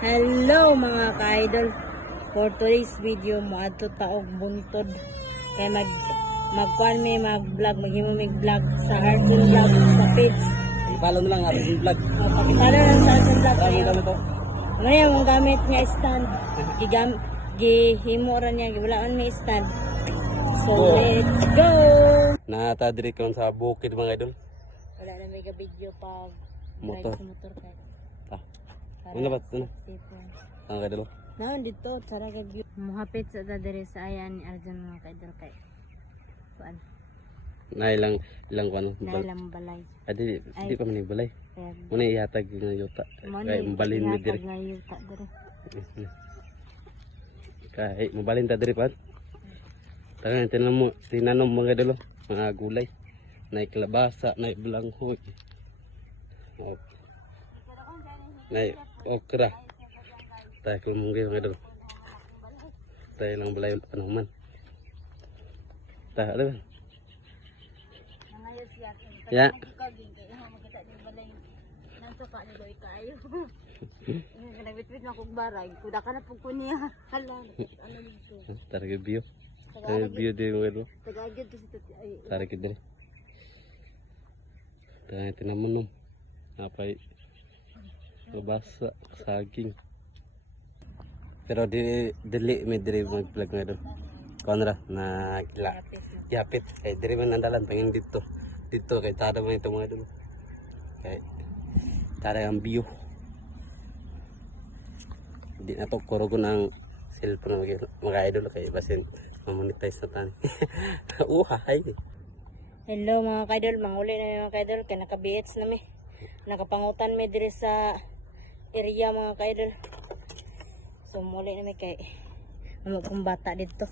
Hello mga ka-idol. For today's video, maadto taog buntod. Kaya magkuan may mag-vlog, maghimo mig vlog sa Arjun Vlog sa page. Follow mo lang Arjun Vlog. Pakipalo lang sa Arjun Vlog. Gamit gamit to. Ngayon, ang gamit niya stand. Gihimo ra niya, giwalaan may stand. So, let's go! Natadiri ko sa bukid mga idol. Wala na may video pag Motor. ride sa motor kay. Ano ba? Ano? Ang idol. Naon dito, tara kay view. Muhapit sa dadere sa ayan ni Arjun mga ka-idol kay. Kuan. Na ilang kuan. Nailang balay. Di pa man balay. Kaya Muna ihatag ng yuta. Kay mabalin mi diri. Yuta diri. Kay mabalin ta diri pa. Tangan tinanom mga idol. Mga gulay. Naik kalabasa, naik belanghoy. Naik okra. Tayo kulmunggay mga idol. Tayo lang balay panuman. Tayo ano ba? Ya. Nagbitbit na kong baray. Kuda ka na po ko niya. Hala. Tayo bio. Tayo bio din mga idol. Tagagid to si Tati. Tayo din. Tayo tinamunom. Napay labasa, saging. Pero dili may diri mag-vlog nga doon. Konra na kila. Yapit. Kay diri man nandalan pangin dito. Dito kay tada man ito mga doon. Kay tada ang view. Di na to kurogon ang cellphone mga idol kay basin mamonetize na tani. Uhay. Hello mga kaidol, manguli na mga kaidol. Kaya naka-BH na mi. Nakapangutan mi diri sa area mga kaidol. So muli na mi kay ano kong bata dito.